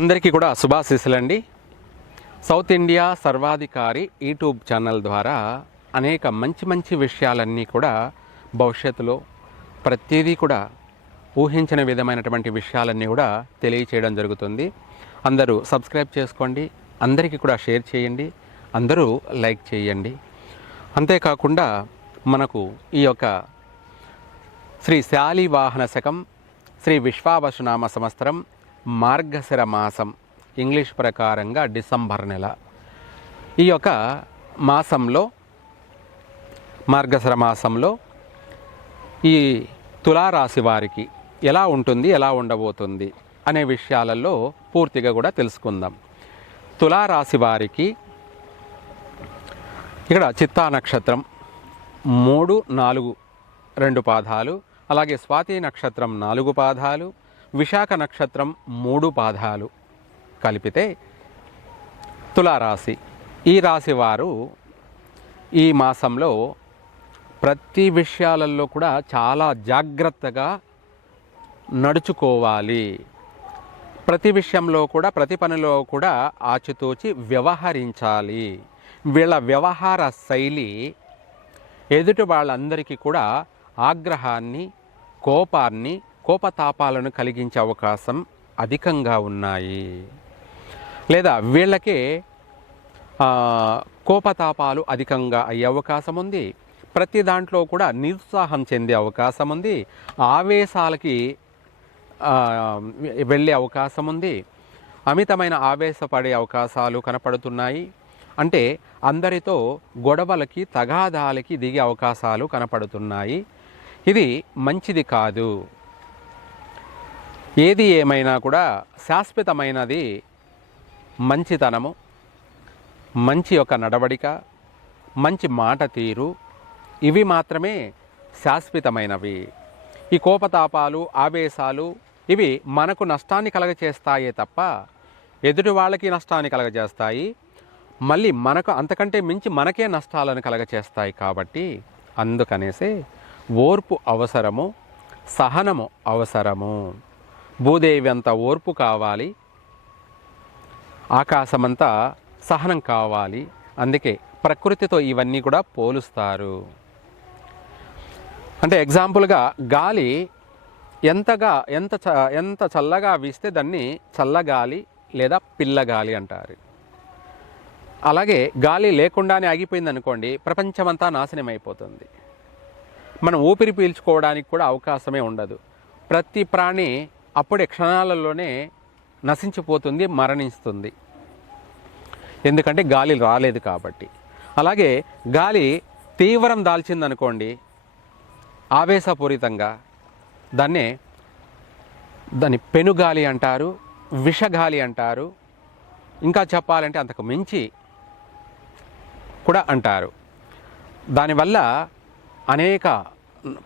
అందరికీ కూడా శుభాశీస్సులండి. South India సర్వాధికారి యూట్యూబ్ ఛానల్ ద్వారా అనేక మంచి విషయాలన్నీ కూడా భవిష్యత్తులో ప్రతిదీ కూడా ఊహించిన విధమైనటువంటి విషయాలన్నీ కూడా తెలియచేయడం జరుగుతుంది. అందరూ సబ్స్క్రైబ్ చేసుకోండి, అందరికీ కూడా షేర్ చేయండి, అందరూ లైక్ చేయండి. అంతేకాకుండా మనకు ఈ యొక్క శ్రీ శాలివాహన శకం శ్రీ విశ్వావసునామ సంవత్సరం మార్గశిర మాసం ఇంగ్లీష్ ప్రకారంగా డిసెంబర్ నెల, ఈ యొక్క మాసంలో మార్గశిర మాసంలో ఈ తులారాశి వారికి ఎలా ఉంటుంది, ఎలా ఉండబోతుంది అనే విషయాలలో పూర్తిగా కూడా తెలుసుకుందాం. తులారాశి వారికి ఇక్కడ చిత్తా నక్షత్రం 3, 4, 2 పాదాలు, అలాగే స్వాతి నక్షత్రం 4 పాదాలు, విశాఖ నక్షత్రం 3 పాదాలు కలిపితే తులారాశి. ఈ రాశి వారు ఈ మాసంలో ప్రతి విషయాలలో కూడా చాలా జాగ్రత్తగా నడుచుకోవాలి. ప్రతి విషయంలో కూడా, ప్రతి పనిలో కూడా ఆచితూచి వ్యవహరించాలి. వీళ్ళ వ్యవహార శైలి ఎదుటి వాళ్ళందరికీ కూడా ఆగ్రహాన్ని, కోపాన్ని, కోపతాపాలను కలిగించే అవకాశం అధికంగా ఉన్నాయి. లేదా వీళ్ళకే కోపతాపాలు అధికంగా అయ్యే అవకాశం ఉంది. ప్రతి దాంట్లో కూడా నిరుత్సాహం చెందే అవకాశం ఉంది. ఆవేశాలకి వెళ్ళే అవకాశం ఉంది. అమితమైన ఆవేశపడే అవకాశాలు కనపడుతున్నాయి. అంటే అందరితో గొడవలకి, తగాదాలకి దిగే అవకాశాలు కనపడుతున్నాయి. ఇది మంచిది కాదు. ఏది ఏమైనా కూడా శాశ్వతమైనది మంచితనము, మంచి యొక్క నడవడిక, మంచి మాట తీరు, ఇవి మాత్రమే శాశ్వతమైనవి. ఈ కోపతాపాలు, ఆవేశాలు ఇవి మనకు నష్టాన్ని కలగచేస్తాయే తప్ప ఎదుటి వాళ్ళకి నష్టాన్ని కలగజేస్తాయి. మళ్ళీ మనకు అంతకంటే మించి మనకే నష్టాలను కలగచేస్తాయి. కాబట్టి అందుకనేసే ఓర్పు అవసరము, సహనము అవసరము. భూదేవి అంత ఓర్పు కావాలి, ఆకాశమంతా సహనం కావాలి. అందుకే ప్రకృతితో ఇవన్నీ కూడా పోలుస్తారు. అంటే ఎగ్జాంపుల్గా గాలి ఎంత చల్లగా వీస్తే దాన్ని చల్లగాలి లేదా పిల్లగాలి అంటారు. అలాగే గాలి లేకుండానే ఆగిపోయింది అనుకోండి, ప్రపంచమంతా నాశనం అయిపోతుంది. మనం ఊపిరి పీల్చుకోవడానికి కూడా అవకాశమే ఉండదు. ప్రతి ప్రాణి అప్పుడే క్షణాలలోనే నశించిపోతుంది, మరణిస్తుంది. ఎందుకంటే గాలి రాలేదు కాబట్టి. అలాగే గాలి తీవ్రం దాల్చిందనుకోండి, ఆవేశపూరితంగా దాన్ని పెనుగాలి అంటారు, విషగాలి అంటారు. ఇంకా చెప్పాలంటే అంతకు మించి కూడా అంటారు. దానివల్ల అనేక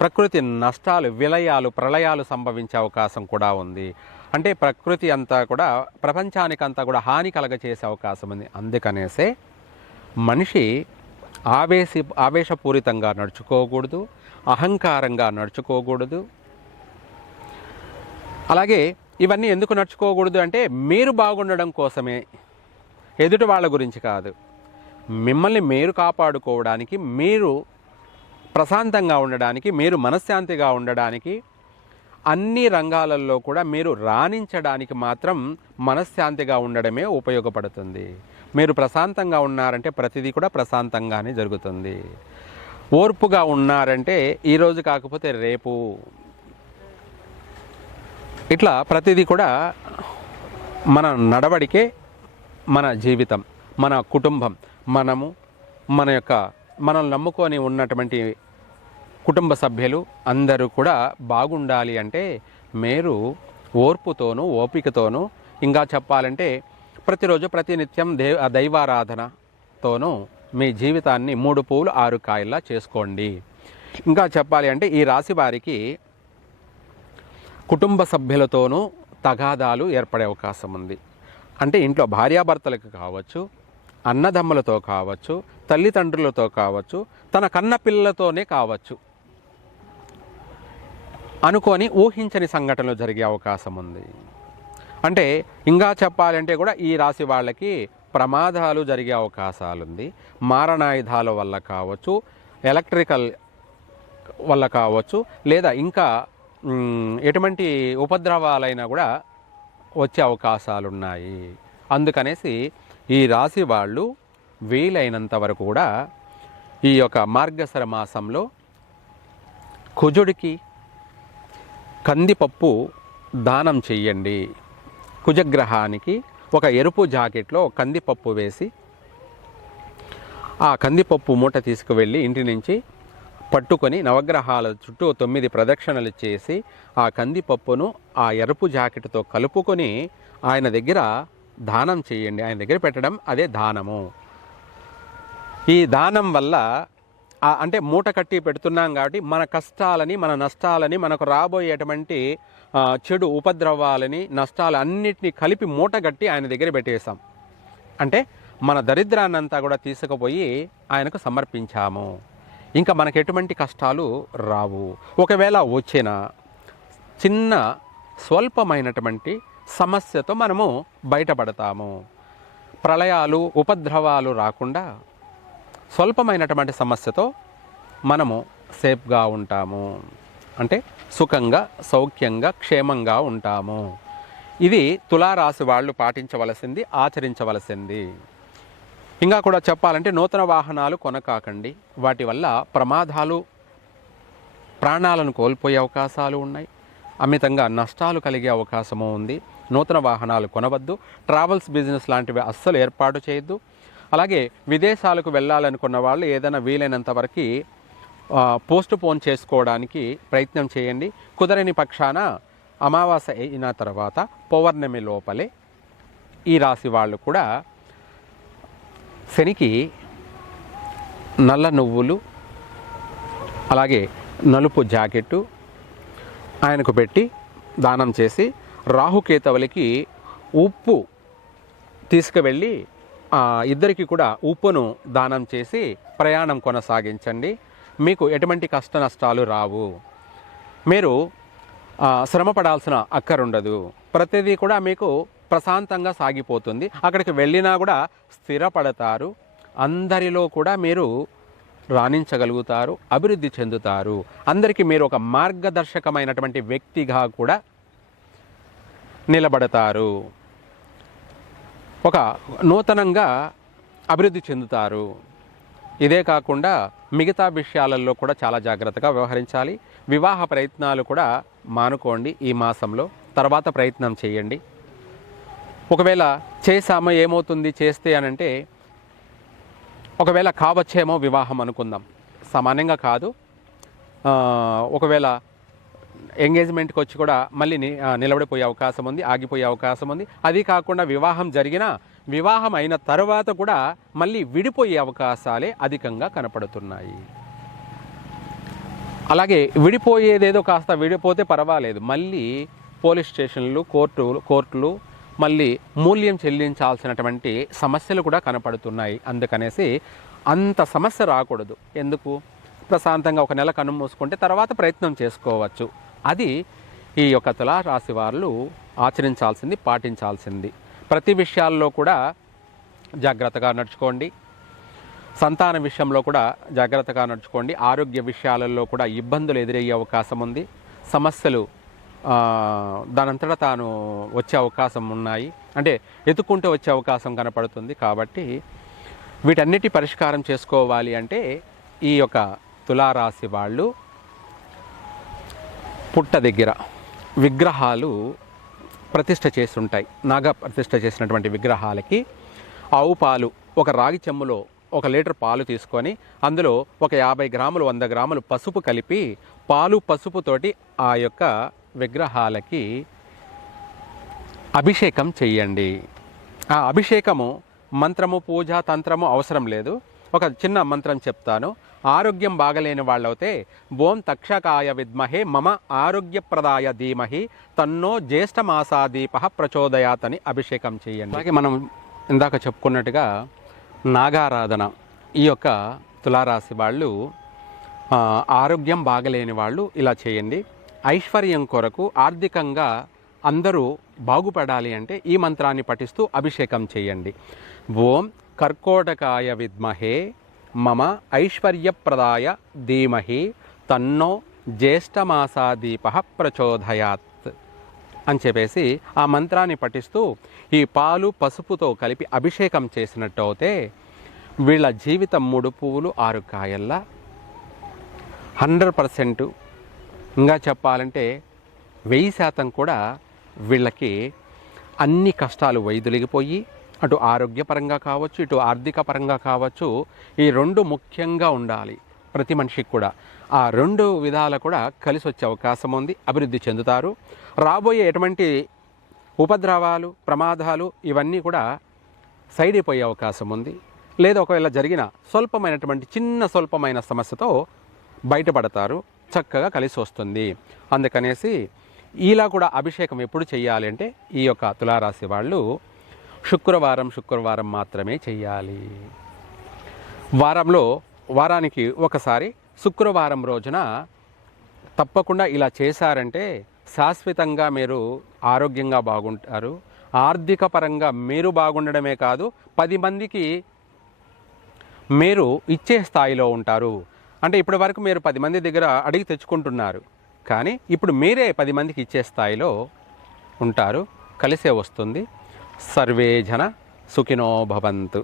ప్రకృతి నష్టాలు, విలయాలు, ప్రళయాలు సంభవించే అవకాశం కూడా ఉంది. అంటే ప్రకృతి అంతా కూడా, ప్రపంచానికంతా కూడా హాని కలగచేసే అవకాశం ఉంది. అందుకనేసే మనిషి ఆవేశపూరితంగా నడుచుకోకూడదు, అహంకారంగా నడుచుకోకూడదు. అలాగే ఇవన్నీ ఎందుకు నడుచుకోకూడదు అంటే మీరు బాగుండడం కోసమే, ఎదుటి వాళ్ళ గురించి కాదు. మిమ్మల్ని మీరు కాపాడుకోవడానికి, మీరు ప్రశాంతంగా ఉండడానికి, మీరు మనశ్శాంతిగా ఉండడానికి, అన్ని రంగాలలో కూడా మీరు రాణించడానికి మాత్రం మనశ్శాంతిగా ఉండడమే ఉపయోగపడుతుంది. మీరు ప్రశాంతంగా ఉన్నారంటే ప్రతిదీ కూడా ప్రశాంతంగానే జరుగుతుంది. ఓర్పుగా ఉన్నారంటే ఈరోజు కాకపోతే రేపు, ఇట్లా ప్రతిదీ కూడా మన నడవడికే మన జీవితం, మన కుటుంబం, మనం నమ్ముకొని ఉన్నటువంటి కుటుంబ సభ్యులు అందరూ కూడా బాగుండాలి అంటే మీరు ఓర్పుతోనూ, ఓపికతోనూ, ఇంకా చెప్పాలంటే ప్రతిరోజు ప్రతినిత్యం దైవారాధనతోనూ మీ జీవితాన్ని 3 పూలు 6 కాయల్లా చేసుకోండి. ఇంకా చెప్పాలి అంటే ఈ రాశి వారికి కుటుంబ సభ్యులతోనూ తగాదాలు ఏర్పడే అవకాశం ఉంది. అంటే ఇంట్లో భార్యాభర్తలకు కావచ్చు, అన్నదమ్ములతో కావచ్చు, తల్లిదండ్రులతో కావచ్చు, తన కన్న పిల్లలతోనే కావచ్చు, అనుకొని ఊహించని సంఘటనలు జరిగే అవకాశం ఉంది. అంటే ఇంకా చెప్పాలంటే కూడా ఈ రాశి వాళ్ళకి ప్రమాదాలు జరిగే అవకాశాలు ఉంది. మారణాయుధాల వల్ల కావచ్చు, ఎలక్ట్రికల్ వల్ల కావచ్చు, లేదా ఇంకా ఎటువంటి ఉపద్రవాలైనా కూడా వచ్చే అవకాశాలు ఉన్నాయి. అందుకనేసి ఈ రాశి వాళ్ళు వీలైనంత వరకు కూడా ఈ యొక్క మార్గశిర మాసంలో కుజుడికి కందిపప్పు దానం చెయ్యండి. కుజగ్రహానికి ఒక ఎరుపు జాకెట్లో కందిపప్పు వేసి ఆ కందిపప్పు మూట తీసుకువెళ్ళి ఇంటి నుంచి పట్టుకొని నవగ్రహాల చుట్టూ 9 ప్రదక్షిణలు చేసి ఆ కందిపప్పును ఆ ఎరుపు జాకెట్తో కలుపుకొని ఆయన దగ్గర దానం చేయండి. ఆయన దగ్గర పెట్టడం అదే దానము. ఈ దానం వల్ల అంటే మూట కట్టి పెడుతున్నాం కాబట్టి మన కష్టాలని, మన నష్టాలని, మనకు రాబోయేటువంటి చెడు ఉపద్రవాలని, నష్టాలు అన్నిటినీ కలిపి మూట కట్టి ఆయన దగ్గర పెట్టేశాం. అంటే మన దరిద్రాన్నంతా కూడా తీసుకుపోయి ఆయనకు సమర్పించాము. ఇంకా మనకు ఎటువంటి కష్టాలు రావు. ఒకవేళ వచ్చిన చిన్న స్వల్పమైనటువంటి సమస్యతో మనము బయటపడతాము. ప్రళయాలు, ఉపద్రవాలు రాకుండా స్వల్పమైనటువంటి సమస్యతో మనము సేఫ్గా ఉంటాము. అంటే సుఖంగా, సౌఖ్యంగా, క్షేమంగా ఉంటాము. ఇది తులారాశి వాళ్ళు పాటించవలసింది, ఆచరించవలసింది. ఇంకా కూడా చెప్పాలంటే నూతన వాహనాలు కొనకాకండి. వాటి వల్ల ప్రమాదాలు, ప్రాణాలను కోల్పోయే అవకాశాలు ఉన్నాయి. అమితంగా నష్టాలు కలిగే అవకాశము ఉంది. నూతన వాహనాలు కొనవద్దు. ట్రావెల్స్ బిజినెస్ లాంటివి అస్సలు ఏర్పాటు చేయొద్దు. అలాగే విదేశాలకు వెళ్ళాలనుకున్న వాళ్ళు ఏదైనా వీలైనంత వరకు పోస్ట్ పోన్ చేసుకోవడానికి ప్రయత్నం చేయండి. కుదరని పక్షాన అమావాస్య అయిన తర్వాత పౌర్ణమి లోపలే ఈ రాశి వాళ్ళు కూడా శనికి నల్ల నువ్వులు, అలాగే నలుపు జాకెట్టు ఆయనకు పెట్టి దానం చేసి, రాహుకేతవులకి ఉప్పు తీసుకువెళ్ళి ఇద్దరికి కూడా ఉప్పును దానం చేసి ప్రయాణం కొనసాగించండి. మీకు ఎటువంటి కష్ట నష్టాలు రావు. మీరు శ్రమ పడాల్సిన అక్కరుండదు. ప్రతిదీ కూడా మీకు ప్రశాంతంగా సాగిపోతుంది. అక్కడికి వెళ్ళినా కూడా స్థిరపడతారు. అందరిలో కూడా మీరు రాణించగలుగుతారు, అభివృద్ధి చెందుతారు. అందరికీ మీరు ఒక మార్గదర్శకమైనటువంటి వ్యక్తిగా కూడా నిలబడతారు. ఒక నూతనంగా అభివృద్ధి చెందుతారు. ఇదే కాకుండా మిగతా విషయాలలో కూడా చాలా జాగ్రత్తగా వ్యవహరించాలి. వివాహ ప్రయత్నాలు కూడా మానుకోండి ఈ మాసంలో. తర్వాత ప్రయత్నం చేయండి. ఒకవేళ చేసామో ఏమవుతుంది చేస్తే అనంటే, ఒకవేళ కావచ్చేమో వివాహం అనుకుందాం. సామాన్యంగా కాదు. ఒకవేళ ఎంగేజ్మెంట్కి వచ్చి కూడా మళ్ళీ నిలబడిపోయే అవకాశం ఉంది, ఆగిపోయే అవకాశం ఉంది. అది కాకుండా వివాహం జరిగినా వివాహం అయిన తర్వాత కూడా మళ్ళీ విడిపోయే అవకాశాలే అధికంగా కనపడుతున్నాయి. అలాగే విడిపోయేదేదో కాస్త విడిపోతే పర్వాలేదు, మళ్ళీ పోలీస్ స్టేషన్లు, కోర్టులు మళ్ళీ మూల్యం చెల్లించాల్సినటువంటి సమస్యలు కూడా కనపడుతున్నాయి. అందుకనేసి అంత సమస్య రాకూడదు. ఎందుకు? ప్రశాంతంగా ఒక నెల కన్ను మూసుకుంటే తర్వాత ప్రయత్నం చేసుకోవచ్చు. అది ఈ యొక్క తులారాశి వాళ్ళు ఆచరించాల్సింది, పాటించాల్సింది. ప్రతి విషయాల్లో కూడా జాగ్రత్తగా నడుచుకోండి. సంతాన విషయంలో కూడా జాగ్రత్తగా నడుచుకోండి. ఆరోగ్య విషయాలలో కూడా ఇబ్బందులు ఎదురయ్యే అవకాశం ఉంది. సమస్యలు దానంతటా తాను వచ్చే అవకాశం ఉన్నాయి. అంటే ఎత్తుకుంటూ వచ్చే అవకాశం కనపడుతుంది. కాబట్టి వీటన్నిటి పరిష్కారం చేసుకోవాలి అంటే ఈ యొక్క తులారాశి వాళ్ళు పుట్ట దగ్గర విగ్రహాలు ప్రతిష్ఠ చేస్తుంటాయి. నాగ ప్రతిష్ఠ చేసినటువంటి విగ్రహాలకి ఆవు పాలు, ఒక రాగి చెమ్ములో 1 లీటర్ పాలు తీసుకొని అందులో ఒక 50 గ్రాములు 100 గ్రాములు పసుపు కలిపి పాలు పసుపుతోటి ఆ యొక్క విగ్రహాలకి అభిషేకం చెయ్యండి. ఆ అభిషేకము మంత్రము, పూజ, తంత్రము అవసరం లేదు. ఒక చిన్న మంత్రం చెప్తాను. ఆరోగ్యం బాగలేని వాళ్ళైతే ఓం తక్షకాయ విద్మహే మమ ఆరోగ్యప్రదాయ ధీమహి తన్నో జ్యేష్ఠమాసాదీప ప్రచోదయాత్ అని అభిషేకం చేయండి. అలాగే మనం ఇందాక చెప్పుకున్నట్టుగా నాగారాధన, ఈ యొక్క తులారాశి వాళ్ళు ఆరోగ్యం బాగలేని వాళ్ళు ఇలా చేయండి. ఐశ్వర్యం కొరకు, ఆర్థికంగా అందరూ బాగుపడాలి అంటే ఈ మంత్రాన్ని పఠిస్తూ అభిషేకం చేయండి. ఓం కర్కోటకాయ విద్మహే మమ ఐశ్వర్యప్రదాయ ధీమహి తన్నో జ్యేష్ఠమాసాదీప ప్రచోదయాత్ అని చెప్పేసి ఆ మంత్రాన్ని పఠిస్తూ ఈ పాలు పసుపుతో కలిపి అభిషేకం చేసినట్టు అయితే వీళ్ళ జీవితం 3 పువ్వులు 6 కాయల్లా 100%, ఇంకా చెప్పాలంటే 1000% కూడా వీళ్ళకి అన్ని కష్టాలు వైదొలిగిపోయి అటు ఆరోగ్యపరంగా కావచ్చు, ఇటు ఆర్థిక పరంగా కావచ్చు, ఈ 2 ముఖ్యంగా ఉండాలి ప్రతి మనిషికి కూడా. ఆ 2 విధాలు కూడా కలిసి వచ్చే అవకాశం ఉంది, అభివృద్ధి చెందుతారు. రాబోయే ఎటువంటి ఉపద్రవాలు, ప్రమాదాలు ఇవన్నీ కూడా సైడ్ అయిపోయే అవకాశం ఉంది. లేదా ఒకవేళ జరిగిన స్వల్పమైన సమస్యతో బయటపడతారు, చక్కగా కలిసి వస్తుంది. అందుకనేసి ఇలా కూడా అభిషేకం ఎప్పుడు చేయాలి అంటే ఈ యొక్క తులారాశి వాళ్ళు శుక్రవారం మాత్రమే చేయాలి. వారానికి ఒకసారి శుక్రవారం రోజున తప్పకుండా ఇలా చేశారంటే శాశ్వతంగా మీరు ఆరోగ్యంగా బాగుంటారు. ఆర్థిక పరంగా మీరు బాగుండడమే కాదు, 10 మందికి మీరు ఇచ్చే స్థాయిలో ఉంటారు. అంటే ఇప్పటి వరకు మీరు 10 మంది దగ్గర అడిగి తెచ్చుకుంటున్నారు, కానీ ఇప్పుడు మీరే 10 మందికి ఇచ్చే స్థాయిలో ఉంటారు. కలిసే వస్తుంది. సర్వే జన సుఖినో భవంతు.